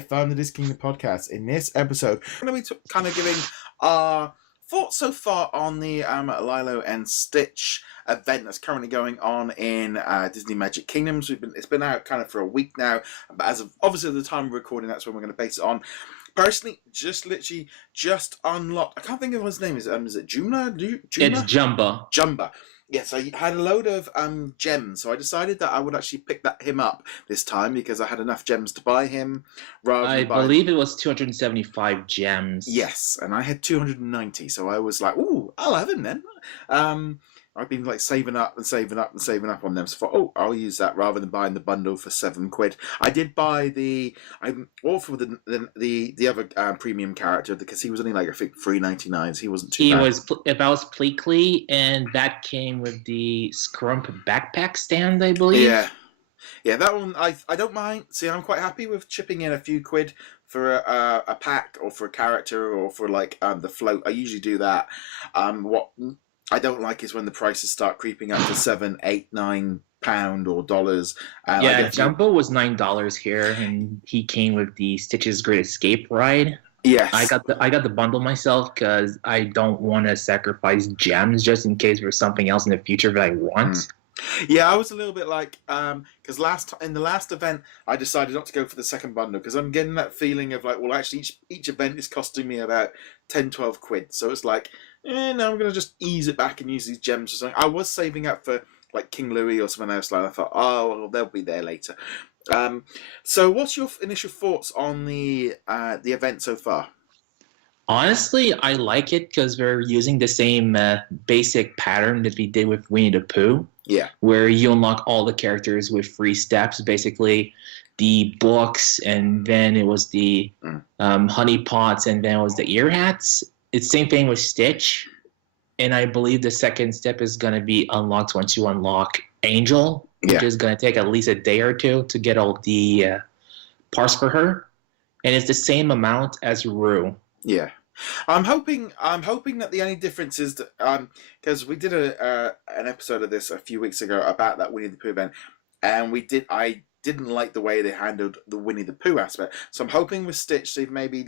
From the Disc Kingdom podcast. In this episode, I'm going to be kind of giving our thoughts so far on the Lilo and Stitch event that's currently going on in Disney Magic Kingdoms. It's been out kind of for a week now, but as of obviously the time of recording, that's when we're going to base it on. Personally, just unlocked. I can't think of what his name is. Is it Juma? It's Jumba. Jumba. Yes, I had a load of gems, so I decided that I would actually pick him up this time because I had enough gems to buy him. I believe it was 275 gems. Yes, and I had 290, so I was like, "Ooh, I'll have him then." I've been like saving up on them. So I thought, I'll use that rather than buying the bundle for £7. I did buy I'm all for the other premium character because he was only like I think £3.99. He wasn't too bad. He was Pleakley, and that came with the Scrump backpack stand, I believe. Yeah, that one I don't mind. See, I'm quite happy with chipping in a few quid for a pack or for a character or for like the float. I usually do that. What I don't like is when the prices start creeping up to £7, £8, £9 or dollars. Jumbo was $9 here, and he came with the Stitch's Great Escape ride. Yes, I got the bundle myself because I don't want to sacrifice gems just in case there's something else in the future that I want. Yeah, I was a little bit like because in the last event I decided not to go for the second bundle because I'm getting that feeling of like, well, actually each event is costing me about 10-12 quid, so it's like, no, I'm gonna just ease it back and use these gems or something. I was saving up for like King Louis or something else like that. I thought, well, they'll be there later. So what's your initial thoughts on the event so far? Honestly, I like it because we're using the same basic pattern that we did with Winnie the Pooh. Yeah. Where you unlock all the characters with free steps, basically the books, and then it was the honey pots, and then it was the ear hats. It's the same thing with Stitch. And I believe the second step is going to be unlocked once you unlock Angel, which is going to take at least a day or two to get all the parts for her. And it's the same amount as Rue. Yeah. I'm hoping that the only difference is that because we did an episode of this a few weeks ago about that Winnie the Pooh event, and I didn't like the way they handled the Winnie the Pooh aspect. So I'm hoping with Stitch they've maybe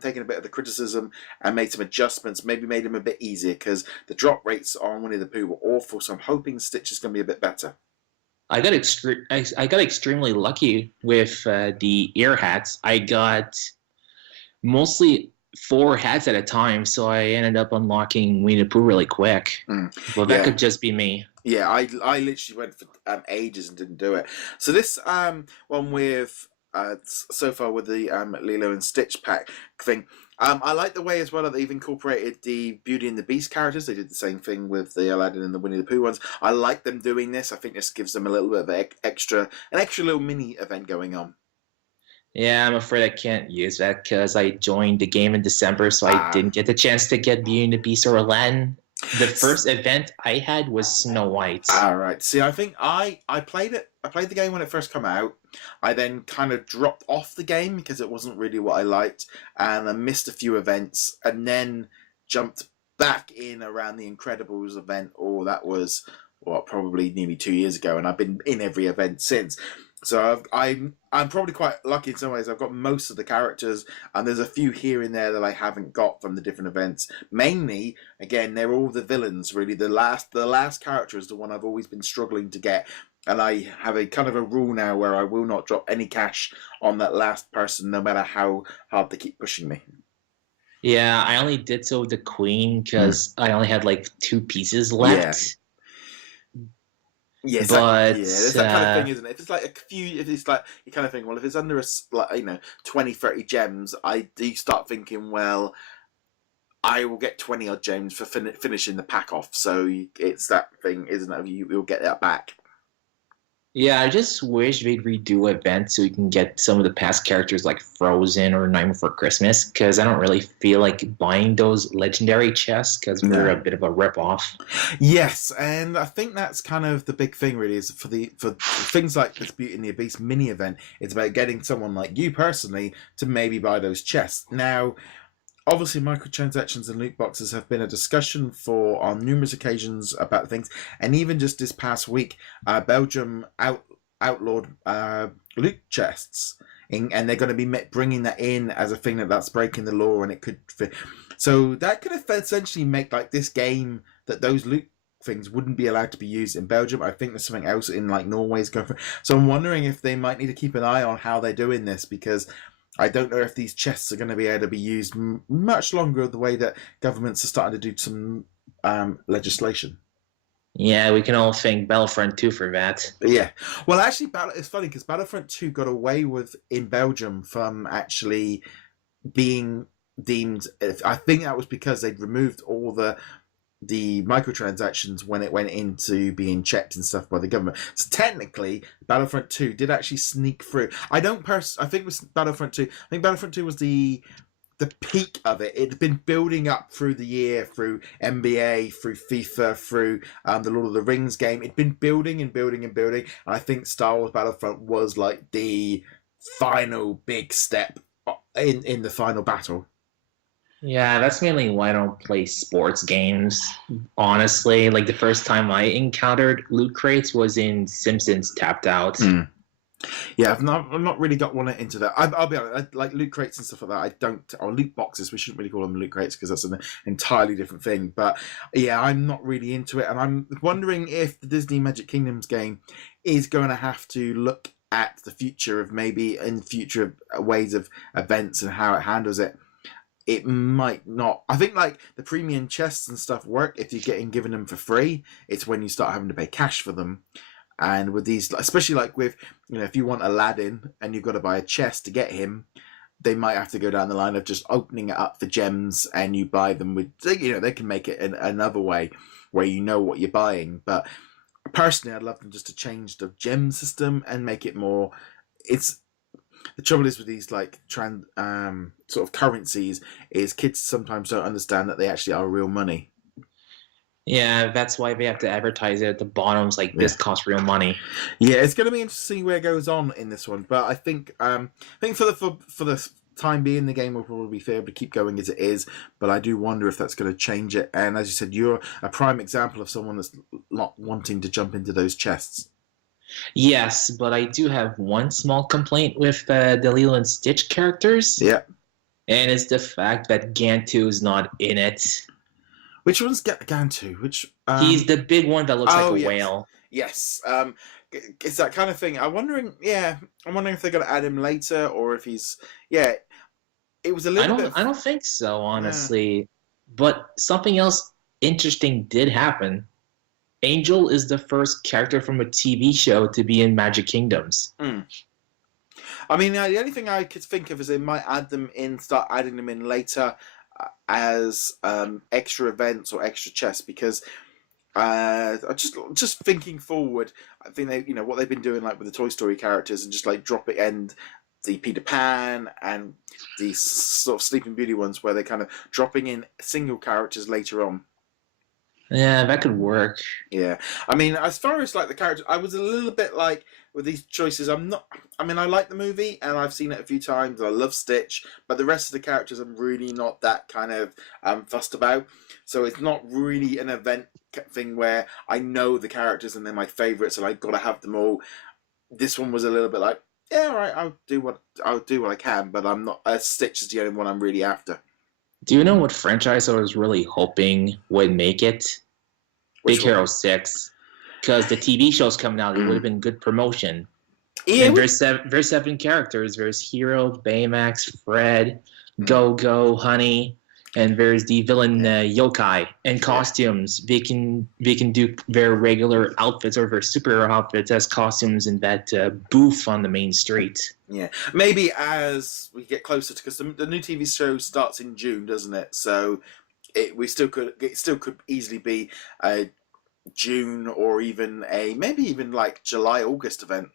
taken a bit of the criticism and made some adjustments, maybe made them a bit easier because the drop rates on Winnie the Pooh were awful. So I'm hoping Stitch is going to be a bit better. I got extremely lucky with the ear hats. I got mostly 4 hats at a time, so I ended up unlocking Winnie the Pooh really quick. Well, that could just be me. Yeah, I literally went for ages and didn't do it. So this one with so far with the Lilo and Stitch pack thing, I like the way as well that they've incorporated the Beauty and the Beast characters. They did the same thing with the Aladdin and the Winnie the Pooh ones. I like them doing this. I think this gives them a little bit of an extra little mini event going on. Yeah, I'm afraid I can't use that because I joined the game in December, so I didn't get the chance to get Beauty and the Beast or Aladdin. The first event I had was Snow White. All right. See, I think I played it. I played the game when it first came out. I then kind of dropped off the game because it wasn't really what I liked, and I missed a few events, and then jumped back in around the Incredibles event. Or that was probably nearly 2 years ago, and I've been in every event since. So I'm probably quite lucky in some ways. I've got most of the characters, and there's a few here and there that I haven't got from the different events. Mainly, again, they're all the villains. Really, the last character is the one I've always been struggling to get, and I have a kind of a rule now where I will not drop any cash on that last person, no matter how hard they keep pushing me. Yeah, I only did so with the Queen because I only had like 2 pieces left. Yes, there's that kind of thing, isn't it? If it's like if it's like you kind of think, well, if it's under 20, 30 gems, I do start thinking, well, I will get 20 odd gems for finishing the pack off. So it's that thing, isn't it? You'll get that back. Yeah, I just wish they'd redo events so you can get some of the past characters like Frozen or Nightmare Before Christmas, because I don't really feel like buying those legendary chests because they're a bit of a rip-off. Yes, and I think that's kind of the big thing really is for things like this Beauty and the Beast mini event, it's about getting someone like you personally to maybe buy those chests. Now, obviously, microtransactions and loot boxes have been a discussion on numerous occasions about things, and even just this past week, Belgium outlawed loot chests and they're going to be bringing that in as a thing that's breaking the law, and it could fit. So that could essentially make like this game that those loot things wouldn't be allowed to be used in Belgium. I think there's something else in like Norway's going for. So I'm wondering if they might need to keep an eye on how they're doing this, because I don't know if these chests are going to be able to be used much longer the way that governments are starting to do some legislation. Yeah, we can all thank Battlefront 2 for that. Yeah. Well, actually, it's funny because Battlefront 2 got away with in Belgium from actually being deemed. I think that was because they'd removed all the microtransactions when it went into being checked and stuff by the government. So technically, Battlefront 2 did actually sneak through. I think it was Battlefront 2. I think Battlefront 2 was the peak of it. It had been building up through the year, through NBA, through FIFA, through the Lord of the Rings game. It'd been building and building and building. And I think Star Wars Battlefront was like the final big step in the final battle. Yeah, that's mainly why I don't play sports games, honestly. Like, the first time I encountered loot crates was in Simpsons Tapped Out. Yeah, I've not really got one into that. I'll be honest, like loot crates and stuff like that. I don't, or loot boxes. We shouldn't really call them loot crates because that's an entirely different thing. But yeah, I'm not really into it, and I'm wondering if the Disney Magic Kingdoms game is going to have to look at the future of maybe in future ways of events and how it handles it. It might not. I think like the premium chests and stuff work if you're given them for free. It's when you start having to pay cash for them. And with these, especially like with, if you want Aladdin and you've got to buy a chest to get him, they might have to go down the line of just opening it up for gems and you buy them with, they can make it another way where you know what you're buying. But personally, I'd love them just to change the gem system and make it more. The trouble is with these like sort of currencies is kids sometimes don't understand that they actually are real money. Yeah, that's why they have to advertise it at the bottoms like this costs real money. Yeah, it's going to be interesting where it goes on in this one, but I think for the time being, the game will probably be able to keep going as it is. But I do wonder if that's going to change it. And as you said, you're a prime example of someone that's not wanting to jump into those chests. Yes, but I do have one small complaint with the Lilo and Stitch characters. Yeah, and it's the fact that Gantu is not in it. Which one's Gantu? He's the big one that looks like a whale. Yes. It's that kind of thing. I'm wondering if they're going to add him later or if he's... Yeah, it was a little bit... I don't think so, honestly. Yeah. But something else interesting did happen. Angel is the first character from a TV show to be in Magic Kingdoms. I mean, the only thing I could think of is they might start adding them in later as extra events or extra chests, because just thinking forward, I think they what they've been doing like with the Toy Story characters and just like drop it and the Peter Pan and the sort of Sleeping Beauty ones where they're kind of dropping in single characters later on. Yeah, that could work. Yeah. I mean, as far as like the characters, I was a little bit like with these choices. I like the movie and I've seen it a few times. I love Stitch, but the rest of the characters I'm really not that kind of fussed about. So it's not really an event thing where I know the characters and they're my favourites and I've got to have them all. This one was a little bit like, yeah, all right, I'll do what I can, but I'm not. Stitch is the only one I'm really after. Do you know what franchise I was really hoping would make it? Big Hero 6. Because the TV show's coming out, it would have been good promotion. Yeah, and there's 7 characters. There's Hero, Baymax, Fred, Go-Go, Honey, and there's the villain Yokai. And costumes, they can do their regular outfits or their superhero outfits as costumes in that booth on the main street. Yeah, maybe as we get closer to, because the new TV show starts in June, doesn't it? So it still could easily be a June or even maybe even like July, August event.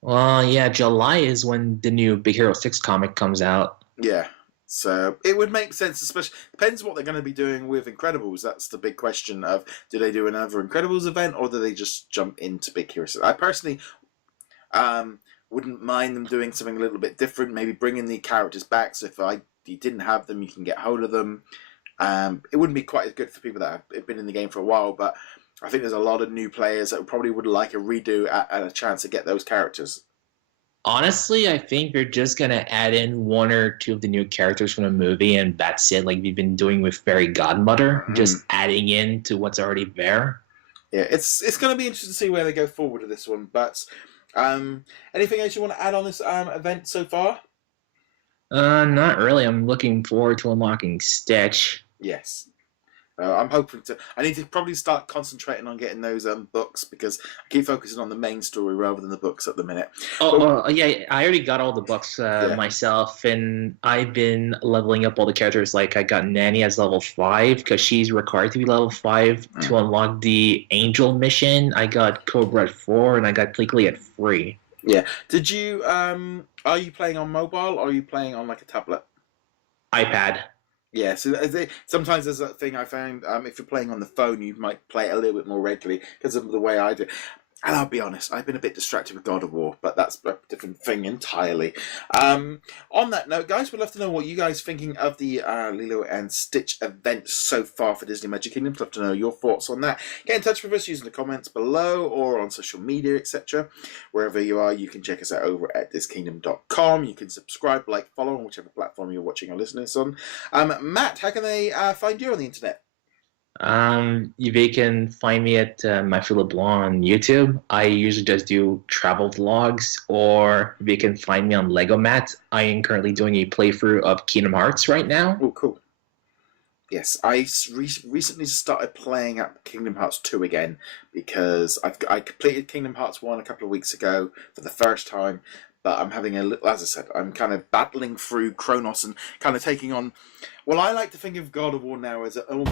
Well, yeah, July is when the new Big Hero 6 comic comes out. Yeah, so it would make sense, especially depends what they're going to be doing with Incredibles. That's the big question of, do they do another Incredibles event or do they just jump into Big Hero 6? I personally wouldn't mind them doing something a little bit different, maybe bringing the characters back, so if you didn't have them, you can get hold of them. It wouldn't be quite as good for people that have been in the game for a while, but I think there's a lot of new players that probably would like a redo and a chance to get those characters. Honestly, I think they're just gonna add in one or two of the new characters from the movie, and that's it. Like we've been doing with Fairy Godmother, just adding in to what's already there. Yeah, it's going to be interesting to see where they go forward with this one. But anything else you want to add on this event so far? Not really. I'm looking forward to unlocking Stitch. Yes. I'm hoping to. I need to probably start concentrating on getting those books because I keep focusing on the main story rather than the books at the minute. Yeah, I already got all the books myself, and I've been leveling up all the characters. Like I got Nanny as level 5 because she's required to be level 5 to unlock the Angel mission. I got Cobra at 4, and I got Pleakley at 3. Yeah. Did you? Are you playing on mobile or are you playing on like a tablet? iPad. Yeah, so sometimes there's that thing I found. If you're playing on the phone, you might play it a little bit more regularly because of the way I do. And I'll be honest, I've been a bit distracted with God of War, but that's a different thing entirely. On that note, guys, we'd love to know what you guys are thinking of the Lilo and Stitch event so far for Disney Magic Kingdom. We'd love to know your thoughts on that. Get in touch with us using the comments below or on social media, etc. Wherever you are, you can check us out over at thiskingdom.com. You can subscribe, like, follow on whichever platform you're watching or listening to us on. Matt, how can they find you on the internet? They can find me at My Blanc on YouTube. I usually just do travel vlogs, or they can find me on Lego Mat. I am currently doing a playthrough of Kingdom Hearts right now. Oh, cool. Yes, I recently started playing up Kingdom Hearts 2 again because I completed Kingdom Hearts 1 a couple of weeks ago for the first time, but I'm having a little, as I said, I'm kind of battling through Kronos and kind of taking on, well, I like to think of God of War now as a